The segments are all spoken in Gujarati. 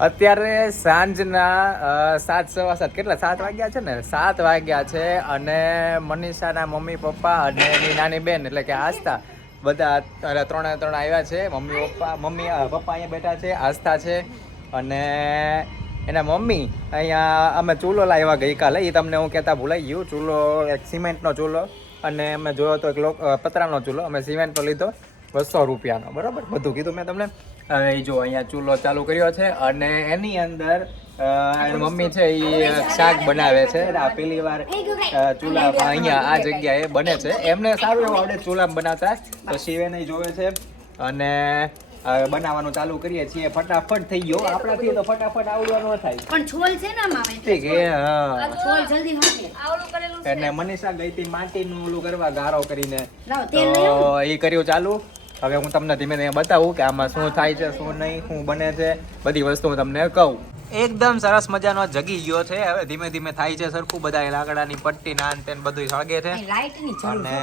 અત્યારે સાંજના 7:15 કેટલા 7 વાગ્યા છે ને 7 વાગ્યા છે અને મનીષાના મમ્મી પપ્પા અને એની નાની બેન એટલે કે આસ્થા બધા ત્રણે આવ્યા છે. મમ્મી પપ્પા અહીંયા બેઠા છે, આસ્થા છે અને એના મમ્મી અહીંયા. અમે ચૂલો લાવ્યા ગઈકાલે, એ તમને હું કહેતા ભૂલાઈ ગયું. ચૂલો એક સિમેન્ટનો ચૂલો અને અમે જોયો તો એક પતરાનો ચૂલો. અમે સિમેન્ટનો લીધો 200 રૂપિયાનો, બરાબર. બધું કીધું મેં તમને. હવે જો અહીંયા ચૂલો ચાલુ કર્યો છે અને એની અંદર મમ્મી છે એ શાક બનાવે છે. આ પહેલી વાર ચૂલા અહીંયા આ જગ્યાએ બને છે. એમને સારું એવું આવડે ચૂલામાં બનાવતા, તો શિવેને જોવે છે અને બનાવવાનું ચાલુ કરીએ છીએ. ફટાફટ થઈ ગયો આપણાથી, તો ફટાફટ આવડવાનું થાય પણ છોલ છે ને આમાં ઠીક હે. હા, છોલ જલ્દી હશે. આવડું કરેલું છે. અને મનીષા ગઈ હતી માટીનું ઓલું કરવા, ગારો કરીને, લાવ તેલ તો લઈ એ કર્યું ચાલુ. હવે હું તમને ધીમે ધીમે બતાવું કે આમાં શું થાય છે, શું નહીં, શું બને છે, બધી વસ્તુ હું તમને કહું. એકદમ સરસ મજાનો જગી ગયો છે. હવે ધીમે ધીમે થાય છે સરખું. બધા લાકડાની પટ્ટી નાન તેન બધું સળગે છે. અને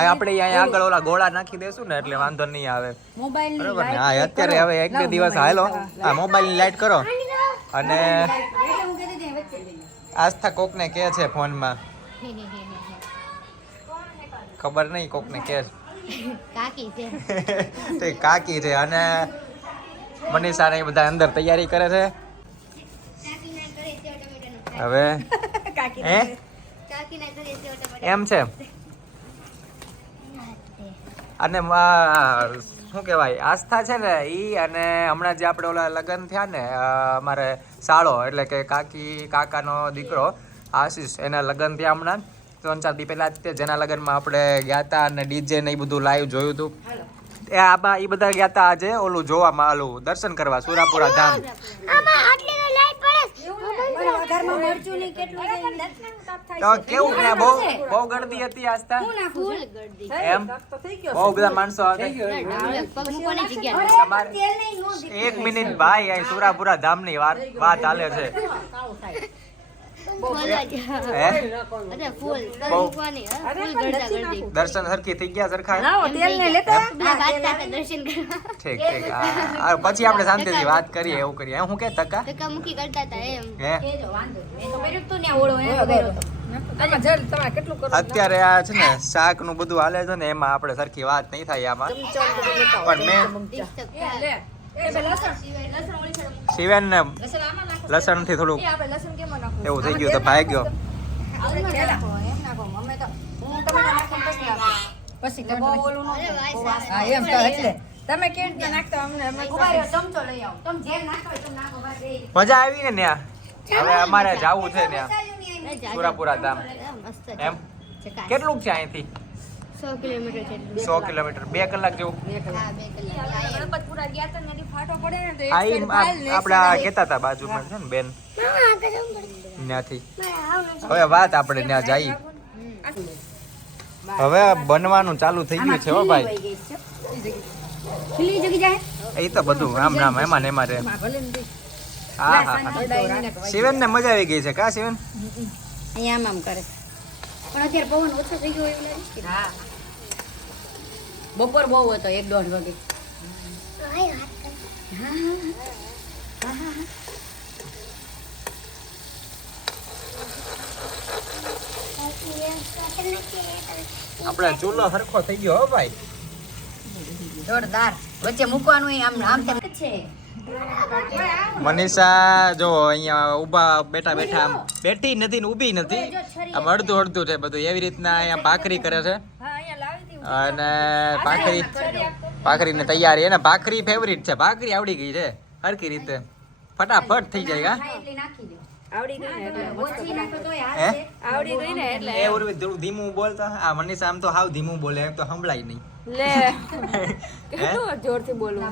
આપણે અહીંયા આગળ ઓલા ગોળા નાખી દેશું ને એટલે વાંધો નહીં આવે, બરોબર ને? હા, અત્યારે હવે 1-2 દિવસ હાલો આ મોબાઈલની લાઈટ કરો. અને આસ્થા કોકને કહે છે ફોનમાં, ખબર નહીં કોકને કહે છે. કાકી છે તે કાકી છે. અને મનીષા ને બધા અંદર તૈયારી કરે છે. હવે એમ છે. અને શું કહેવાય, આસ્થા છે ને ઈ, અને હમણાં જે આપણે ઓલા લગ્ન થયા ને અમારે સાળો એટલે કે કાકાનો દીકરો આશીષ, એના લગ્ન થયા હમણાં 3-4 દી પહેલા. જેના લગ્નમાં આપણે ગયા હતા અને ડીજે ને એ બધું લાઈવ જોયું હતું. એ બધા ગયા હતા આજે ઓલું જોવામાં, ઓલું દર્શન કરવા સુરાપુરા ધામ. તો કેવું ને બહુ ગળદી હતી આસ્થા, એમ બહુ બધા માણસો આવતા. 1 મિનિટ ભાઈ, અહીં સુરાપુરા ધામ ની વાત ચાલે છે. દર્શન સરખી થઈ ગયા સરખા. ઠીક ઠીક. પછી આપણે શાંતિથી વાત કરીએ, એવું કરીએ. હું કે ધક્કા અત્યારે આ છે ને શાક નું બધું હાલે છે ને, એમાં આપણે સરખી વાત નહીં થાય આમાં. પણ મેં શિવેન ને લસણ થી થોડું એવું થઈ ગયું તો ભાઈ ગયો. મજા આવી ને ત્યાં. હવે અમારે જવું છે ત્યાં સુરાપુરા ધામ. એમ કેટલું છે અહીંથી? 100 કિલોમીટર 2 કલાક જેવું. આપડા કેતા હતા બાજુમાં છે ને બેન, ત્યાંથી. હવે વાત આપણે ત્યાં જઈએ. હવે બનવાનું ચાલુ થઈ ગયું છે હો ભાઈ. એ તો બધું રામ રામ એમાં ને એમાં રે. હા હા, શિવન ને મજા આવી ગઈ છે કા શિવન? અહીંયા આમ કરે પણ અત્યારે પવન ઓછો થઈ ગયો એવું લાગે. હા, બપોર બહુ હતો 1-1.5 વાગે. આપડે ચૂલો સરખો થઈ ગયો હો ભાઈ, જોરદાર. વચ્ચે મૂકવાનું આમ આમ તેમ છે. મનીષા જો અહીંયા ઊભા બેઠા બેઠી નથી ને ઊભી નથી, આમ અડધું છે બધું. એવી રીતના અહીંયા ભાખરી કરે છે. અને ભાખરી ને તૈયારી. એને ભાખરી ફેવરિટ છે. ભાખરી આવડી ગઈ છે હરકી રીતે, ફટાફટ થઈ જાય. થોડું ધીમું બોલતા. આ મનીષા આમ તો હાવ ધીમું બોલે, એમ તો સંભળાય નહીં. જોરથી બોલવું.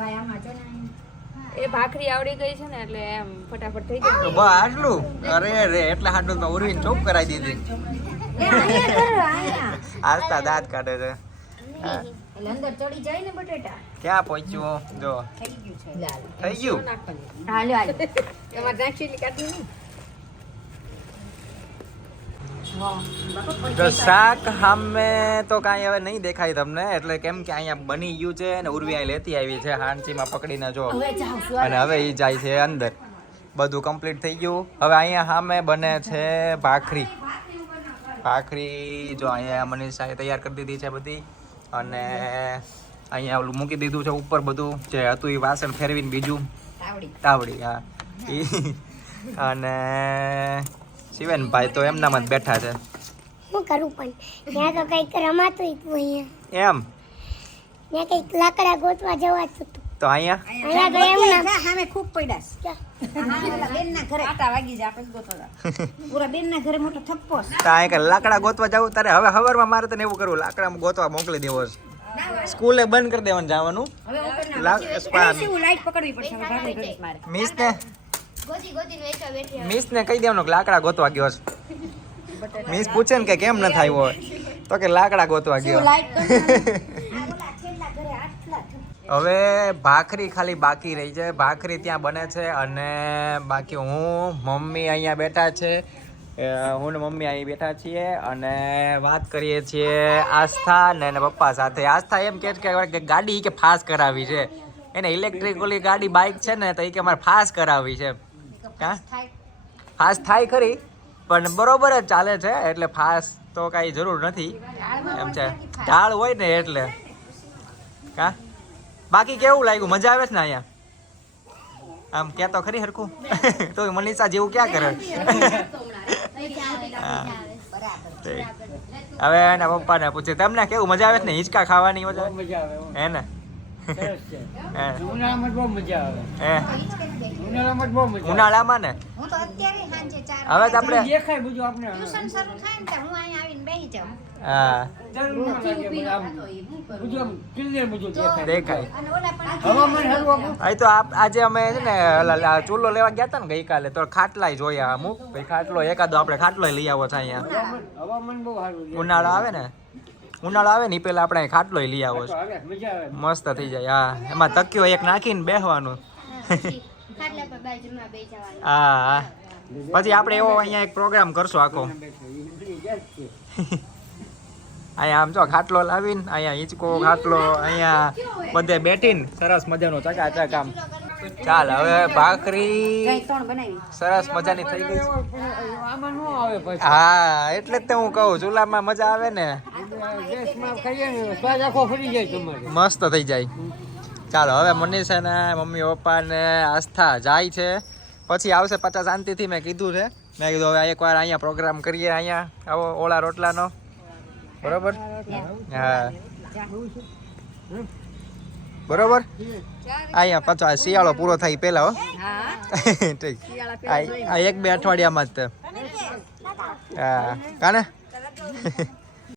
એ ભાખરી આવડી ગઈ છે ને એટલે એમ ફટાફટ થઈ જાય. બસ આટલું? અરે રે, એટલે હાટું તો ઉરવીને ચોપ કરાવી દીધી. આસ્તા દાંત કાઢે છે. અંદર ચડી જાય ને બટેટા. ક્યાં પહોંચ્યું? જો થઈ ગયું. હાલો હાલો. તમારે નાખી કાઢી નહીં. તો શાક સામે તો કાંઈ હવે નહીં દેખાય તમને, એટલે કેમ કે અહીંયા બની ગયું છે ને ઉર્વી અહીં લેતી આવી છે હાંચીમાં પકડીને જો. અને હવે એ જાય છે અંદર. બધું કમ્પ્લીટ થઈ ગયું. હવે અહીંયા સામે બને છે ભાખરી. ભાખરી જો અહીંયા મનીષાએ તૈયાર કરી દીધી છે બધી, અને અહીંયા ઓલું મૂકી દીધું છે ઉપર બધું જે હતું એ વાસણ ફેરવીને બીજું તાવડી. હા અને શિવેનભાઈ તો એમનામાં જ બેઠા છે. શું કરું પણ ત્યાં તો કંઈક રમાતું હતું અહીંયા એમ ત્યાં કંઈક લાકડા ગોતવા જવાતું હતું તો અહીંયા અહીંયા તો એમના સામે ખૂબ પડ્યા બેનના ઘરે આટા વાગી જાય આપણે ગોતવા પૂરા બેનના ઘરે મોટો થપ્પો છે. તો અહીંયા કે લાકડા ગોતવા જવું તારે હવે હવારમાં મારે તને એવું કરવું, લાકડા ગોતવા મોકલી દેવો છે. સ્કૂલે બંધ કરી દેવાનું જવાનું. લાઈટ પકડવી પડશે હવે ભાગી ગઈ મારે. મિસને કહી દેવાનું કે લાકડા ગોતવા ગયો છે. મિસ પૂછે ને કે કેમ ન થાય હોય તો કે લાકડા ગોતવા ગયો. હવે ભાખરી ખાલી બાકી રહી છે. ભાખરી ત્યાં બને છે અને બાકી હું મમ્મી અહીંયા બેઠા છે. હું ને મમ્મી અહીં બેઠા છીએ અને વાત કરીએ છીએ આસ્થા ને એના પપ્પા સાથે. આસ્થા એમ કહે છે કે ગાડી કે ફાસ્ટ કરાવી છે એને, ઇલેક્ટ્રિક ઓલી ગાડી બાઇક છે ને તો એ કે અમારે ફાસ્ટ કરાવી છે. હા ફાસ્ટ થાય ખરી પણ બરોબર જ ચાલે છે, એટલે ફાસ્ટ તો કાંઈ જરૂર નથી એમ છે. ઢાળ હોય ને એટલે. કા બાકી કેવું લાગ્યું? મજા આવે છે ને અહીંયા? આમ ક્યાં તો ખરી હરખું તો મનીષા જેવું ક્યાં કરે. હવે એના પપ્પાને પૂછે તમને કેવું મજા આવે છે ને? હિંચકા ખાવાની મજા આવે હે ને? ઉનાળામાં ને હું તો અત્યારે સાંજે 4 હવે તો આપણે ટ્યુશન શરૂ થાય ને હું અહીંયા આવીને બેસી જાઉં. હા દેખાય. અને ઓલા પણ અહીં તો આજે અમે છે ને ચૂલો લેવા ગયા હતા ને ગઈકાલે, તો ખાટલાય જોયા અમુક. ભાઈ ખાટલો એકાદો આપણે ખાટલો લઈ આવો છે અહીંયા. ઉનાળો આવે ને એ પેલા આપણે ખાટલો લઈ આવો છે, મસ્ત થઈ જાય. હા એમાં તકિયો એક નાખીને બેસવાનું. હા હા પછી આપણે એવો અહીંયા એક પ્રોગ્રામ કરશું આખો. અહીંયા આમ જો ખાટલો લાવીને અહીંયા હિંચકો ખાટલો અહીંયા બધે બેઠીને સરસ મજાનો ચકાચક આમ. ચાલ હવે ભાખરી સરસ મજાની થઈ ગઈ. હા એટલે જ તો હું કહું ચૂલામાં મજા આવે ને, મસ્ત થઈ જાય. ચાલો હવે મનીષાના મમ્મી પપ્પા ને આસ્થા જાય છે, પછી આવશે પાછા શાંતિથી. મેં કીધું છે, મેં કીધું હવે એકવાર અહીંયા પ્રોગ્રામ કરીએ અહીંયા આવો ઓળા રોટલાનો. બરોબર? હા બરોબર. અહીંયા પાછો આ શિયાળો પૂરો થાય પેલા હો. ઠીક આ 1-2 અઠવાડિયામાં જ. હા કાને